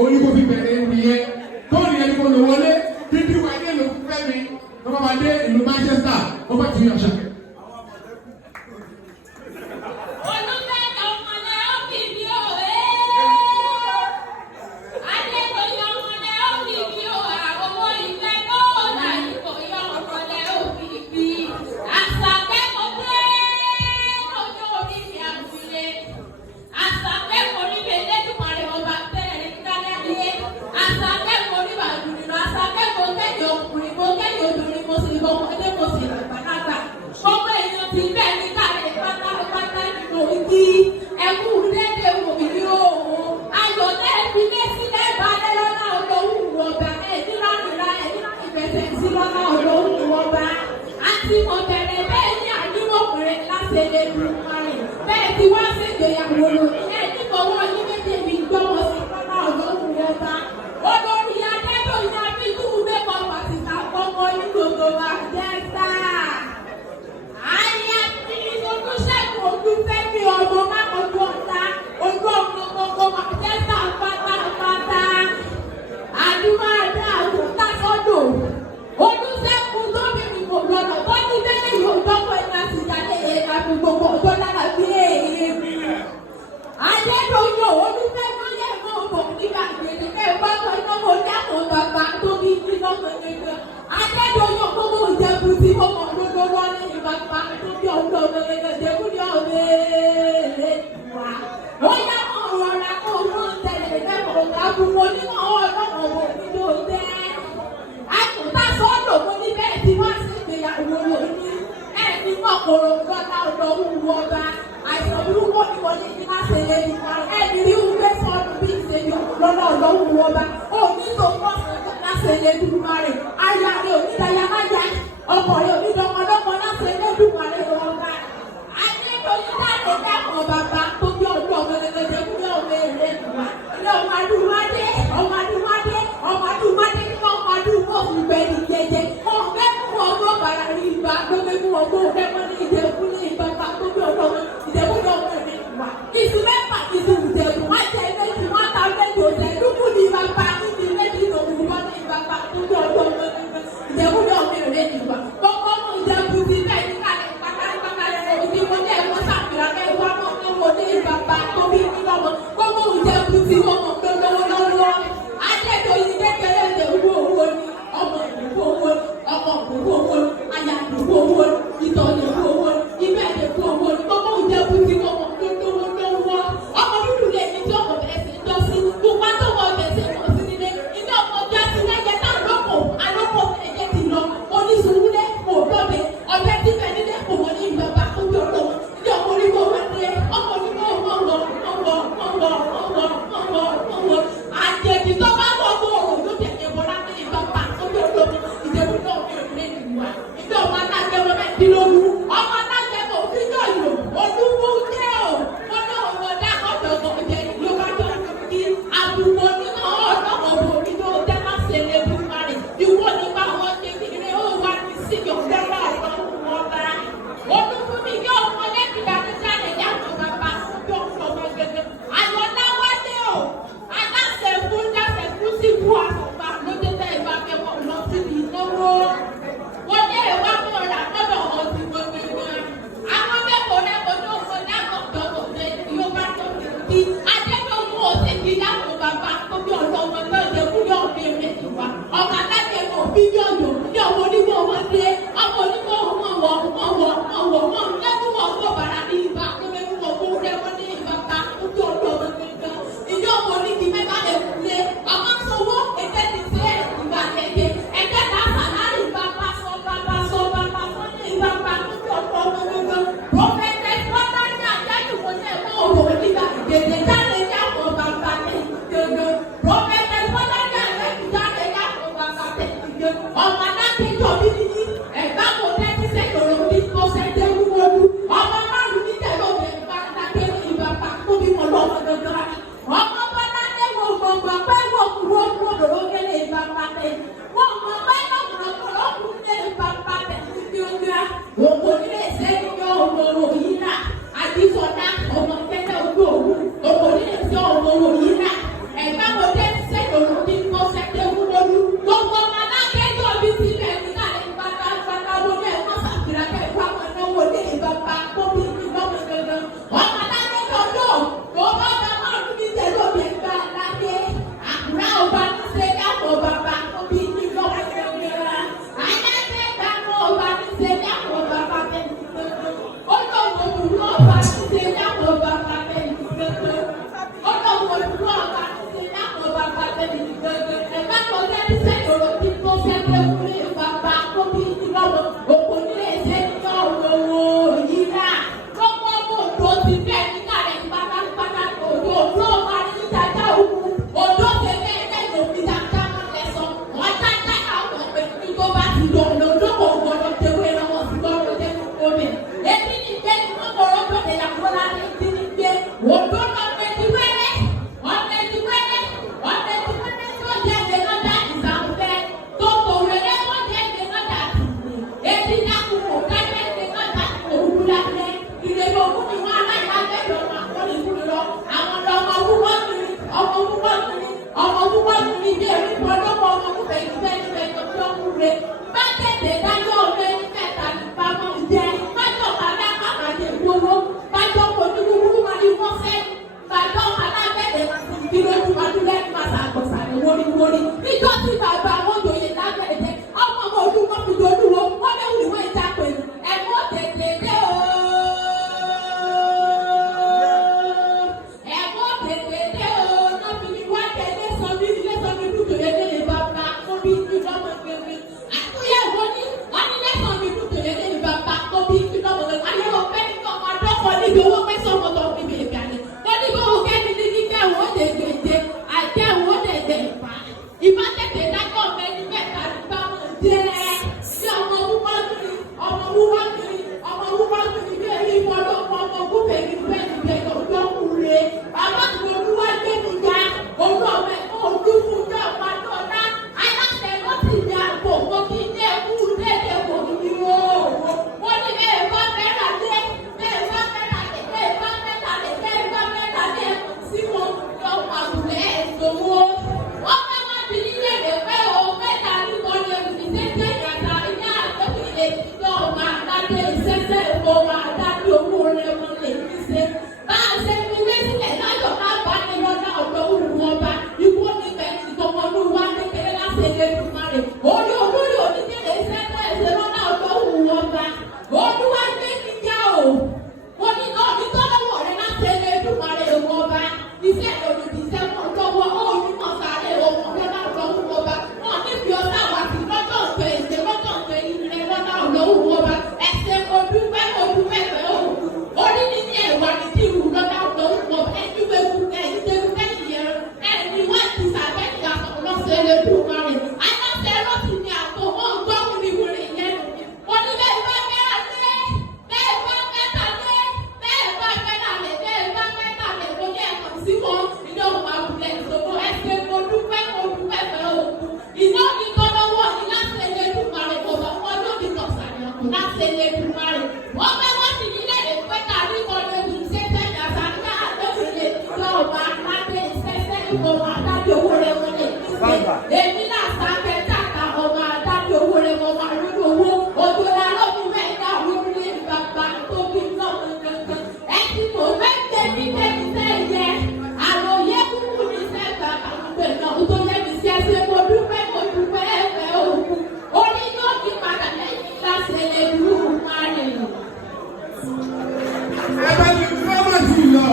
orí kò fi bẹ̀rẹ̀ nìyẹn tó nìyẹn kò lò wọlé títí wà ní ìlú fẹ́mi tó bá dé ìlú Manchester ó bá ti yàn ṣá. Bẹ́ẹ̀ tí wá sí ìgbéyàwó lónìí ẹ̀ ní fọwọ́ yín méjèèjì gbọ́mọ sí lọ́nà ọlọ́run ọba. Olórí Adébóyè Abídúró mẹ́kọ̀ọ́ pàtìkà kọ́kọ́ ní gbogbo wa jẹ́ sáà. Àyà tí Olúṣẹ́gun Olúfẹ́mi ọmọ mákòókò ọ̀tá ojú ọ̀gbọ̀n gbogbo wa jẹ́ sáà pátápátá. Àdúrà dá àwòtá sọ́dọ̀. Olúṣẹ́gun tó bìrì kò lọ́nà tó ní bẹ́ẹ̀ yóò dọ́kọ̀ ẹ̀ láti jáde ẹ̀ka gbogbo ọjọ́ lára bí èèyàn. Adébóyè Olúfẹ́mi yẹ kó bọ̀ nígbà gbèdéke gbọ́dọ̀ iná mo dákun bàbá tó bí iná gbẹgbẹgbẹ. Adébóyè gbogbo ìjẹ̀bù tí mo mọ̀ gbogbo wọn ní ìbàbá tó bí ọjọ́ gbẹgbẹgbẹ jẹ́kú ní ọ̀rẹ́ wa. Ó yá kó rọra kó mú tẹ̀lé lẹ́kọ̀ọ́ kábù mo ní wọn ọlọ́mọ wò ní tó dẹ́. Àkùntà sọ́dọ̀ mo ní bẹ́ẹ̀ tí wọ́n sì gbéyàwó lónìí. Ẹ̀ ní mọ̀kòrò gbọ́dá ọ̀dọ̀ wúwo ọba. Àìsàn burúkú ni wọ́n ní kí má ṣe lé nípa ẹni rí wúwé sọ́ọ̀nù bí ìṣèjọ lọ́nà ọ̀dọ́ wúwo ọba. Òní tó pọ̀ sọ́dọ̀ láṣẹ lé dùmarè. Aya rẹ̀ onídàáyà má yá. Ọkọ rẹ̀ onídọ́mọdọ́mọ láṣẹ lé dùmarè ọba. Adébóyè dáàbò dáàbò bàbá tó bí ọdún ọmọ ẹlẹ́gbẹ̀dẹ̀ kúrẹ́ ọmọ èrè ìwà. Ilé ọmọ adúmọdé ọmọ adúmọdé ọmọ adúmọdé ní ọmọ adúmọ òfìgbẹ́ni jẹjẹ. Ọ̀gbẹ́ fún ọgbọ́n bàrà rí ibà gbẹ́gbẹ́ fún ọgbọ́n òkẹ́kọ̀ọ́ ní ìjẹ̀kú ní ìbàbà tó bí ọdún ọmọ ìjẹ̀kú ọmọ èrè ìwà. Ìsú mẹ́fà ìsú ìjẹ̀kú wá jẹ́ méjì wọ́n ta méjì òjẹ̀ lúkú ní ìbàbà níbi méjì lòun wọ́n ní ìbàbà tó bí ọdún ọmọ ìjẹ̀kú ní ọmọ èrè ìwà. Kọ́kọ́ mú ìjẹ̀kú sí bẹ́ẹ̀ ní kálẹ̀ pàkàlẹ̀ òdì mo ní ẹ̀kọ́ sàfihàn ẹ̀wọ́ mọ́ ní mo ní ìbàbà tó bí nílọ́mọ. Kọ́kọ́ ìjẹ̀kú sí wọ́n mọ̀ pé lọ́wọ́. Adébóyè kékeré lè wú owó ní ọmọ ìdìbò owó ní ọmọ ìdìbò owó ní aya ìdìbò owó ní ìtọ̀ ìdìbò owó ní ibẹ̀ ìdìbò owó ní kọ́kọ́ ìjẹ̀kú sí wọ́n mọ̀ pé lọ́wọ́. Ọmọ dúdú lè ní tí ọmọ bẹ̀rẹ̀ sí jọ sí pupa tó wọ bẹ̀rẹ̀ sí wọ́n sí nílé ilé ọmọ ọjọ́ sí lẹ́yẹ tá alọ́pọ̀ ẹ̀jẹ̀ ti lọ oníṣòwúlẹ̀ kò lọ́bẹ̀ ọbẹ̀ tí bẹ̀ nílé kò wọ́n ní ìgbàgbà tó bí ọ̀dọ́ ilé ọmọ onígbò wà ní ọmọ onígbò wọ́n wọ̀ ìdí èmi pọ̀ lọ́wọ́ ọmọ kúfẹ̀ ìgbẹ́ ìgbẹ́ ìjọba ọkùnrin bá tètè dájọ́ ọ̀rẹ́ mẹ́ta nípamọ́ jẹ bájọ́ kàdá kàkàdé gbowó bájọ́ kòtùkùkù máa ní wọ́n fẹ́ bàjọ́ kàdá bẹ̀rẹ̀ kí ló tún máa dúró ẹni máa ṣàkóṣàlẹ̀ wóríwórí níjọ́ tí bàbá àwọn òjòyè lágbẹ̀ẹ́dẹ́ ọmọ ọmọ ojú wọn fi dolúwo wọ́n lé wùwé ìjà pẹ̀lú ẹ̀kọ́ tètè dé o. ẹ̀kọ́ tètè dé o náà fi ní wá tẹ̀lé sọmi ilé sọmi dúdú lélẹ́yìn bàbá kóbi ìdúdọ́mọ gbẹgbẹ. àtúnyẹ̀wò ní wọ́n ní lẹ́sọ̀mi dúdú lélẹ́yìn bàbá kóbi ìdúdọ́mọ gbẹgbẹ. ayọ̀ pẹ́ nípa ọmọ adọ́kọ̀ níbi owó pẹ́ sọ́mọ tó fi bèèrè àlẹ́. wọ́n ní bó kẹ́ni ní kíkẹ́ àwọn òde gbèdé àti àwọn òde gbèdé ìbá tètè dákọ̀ mẹ́ni mẹ́ta nípa wọn jẹ́ sí ọmọ wúwọ́ kiri ọmọ wúwọ́ kiri ọmọ wúwọ́ kiri bí èyí wọlé ọmọ gúnbẹ̀ ní bẹ́ẹ̀ni bẹ́ẹ̀ ọjọ́ kúre bàbá tí olúwa gbé mi ga olú ọmọ ẹ̀kọ́ ojú fún jẹ́ ọ̀pá náà aláṣẹ ló ti di àpò mo ti ní ẹkú léde kò ní o mo ní bẹ́ẹ̀ bá mẹ́ta lé bẹ́ẹ̀ bá mẹ́ta lé bẹ́ẹ̀ bá mẹ́ta lé bẹ́ẹ̀ bá mẹ́ta lé sí wọn lọ àgùlẹ̀ ẹ̀sọ́wọ́ wọ́n fẹ́ má ti nílé rẹ̀ pé o mẹ́ta ní kọ́ni ìṣẹ́ṣẹ́ ìyàtà ìyá àtọ́kùnlé yọ máa dáadé ìṣẹ́ṣẹ́ ìfọ̀ máa dáadé owó rẹ̀ wọn lè fi ṣe. bá a ṣe fi lé sílẹ̀ láyọ̀ ká bá ní lọ́dà ọ̀dọ́ òwú ọba ikú oníbẹ̀ ìtọ́mọdún wa kékeré láti ẹgbẹ́ ìtumá rẹ̀ orí olórí oníkèrè ìṣẹ́ṣẹ́ ìṣẹ́ lọ́dà ọ̀dọ́ òwú ọba olúwa gbé mi já o mo ní náà ní tọ́lọ́wọ́ rẹ̀ láti ẹgbẹ́ ìtumá rẹ̀ òwú ọba iṣẹ́ ìròyìn iṣẹ́ mọ́ lọ́wọ́ ó ní mọ̀ sáré òwú lọ́dà ọ̀dọ́ òwú ọba wọn ní fi ọ̀sán wá sí lọ́jọ́ ọ̀tẹ̀ ìṣẹ́ lọ́jọ́ ọ̀tẹ̀ ìrìn lọ́dà ọ̀dọ́ òwú ọba ẹ̀sẹ̀ odúpẹ́ fẹ́ òwú orí ní ní ẹ̀wà ní tí ìrù lọ́dà ọ̀dọ́ òwú ọba ẹ̀jú wẹ́wù ẹ̀jú kẹ́yìn ẹ̀rí wá ti sàbẹ̀ ìyàtọ̀ lọ́sẹ̀ ẹlẹ́dùnmá rẹ̀ aláṣẹ lọ́sì ní àtọ̀ wọn gbọ́ wíwúrẹ̀ yẹn wọ́n ní bẹ́ẹ̀ bá mẹ́ta lé bẹ́ẹ̀ bá mẹ́ta lé bẹ́ẹ̀ bá mẹ́ta lé bẹ́ẹ̀ bá mẹ́ta lé mo ní ẹ̀kọ́ sí wọn iná òun àbúlẹ̀ ìṣòwò ẹ̀sẹ̀ mo dúpẹ́ fẹ́ òkú iná ní tọ́lọ́wọ́ ní láti ẹlẹ́dùnmá rẹ̀ kò bá wọn lóde kọ̀ọ̀sán láti ẹlẹ́dùnmá rẹ̀ wọ́n fẹ́ wọ́n sì nílẹ̀ rẹ̀ pé kárí kọ́lé ní ṣẹ́ṣẹ́ ìyàtà ní àdébìnrin lọ́ọ̀bà láti ṣẹ́ṣẹ́ ìfowó àdájọ́ owó rẹ̀ wọlé èmi náà sábẹ́ tàkà ọmọ àdájọ́ owó rẹ̀ wọ́n máa rí owó ojú làárọ̀ mi mẹ́ta wíwúlé bàbá tó bí lọ́mọ gangan ẹ̀sìn tó mẹ́tẹ́ ní bẹ́ẹ̀ sẹ́yẹ àròyé kúkú ní sẹ́gbà àgbẹ̀ náà tó yẹ mi sí ẹsẹ̀ mo dúpẹ́ ẹ̀fẹ̀ òkú orí yóò ti padà lẹ́yìn láti ẹlẹ́dùn máa rìn. ẹ bá ti fẹ́ wá sí i lọ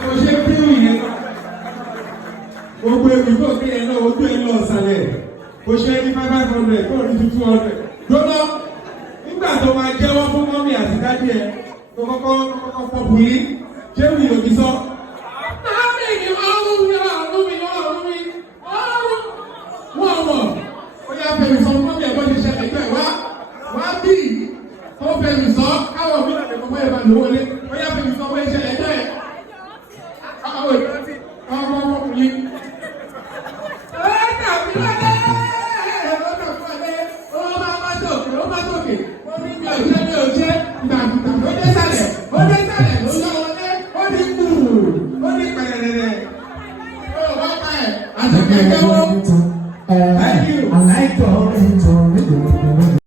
kò ṣe kí n yẹn gbogbo èbúgbò kí ẹ náà ojú ẹ lọ sàlẹ̀ kò ṣe ní 500 kó ní 200 lọ́nà nígbà tó máa jẹ́wọ́ fún mọ́mí àti dádì ẹ tó kọ́kọ́ pọ̀pùlí ṣé wì lòdì sọ. láàrin ni ọrùn mi wọ́n mọ̀ ó yá fẹ̀mí sọ fún mọ́mí ẹ̀gbọ́n ti ṣẹlẹ̀ ìgbẹ́ wá bí ó fẹ̀mí sọ káwọn mi náà lè kọ́ bóyá ìbàdàn wọlé ó yá fẹ̀mí sọ bóyá ìṣẹ̀lẹ̀ ìgbẹ́ àwọn ìrántí ọmọ ọmọkùnrin. I like God.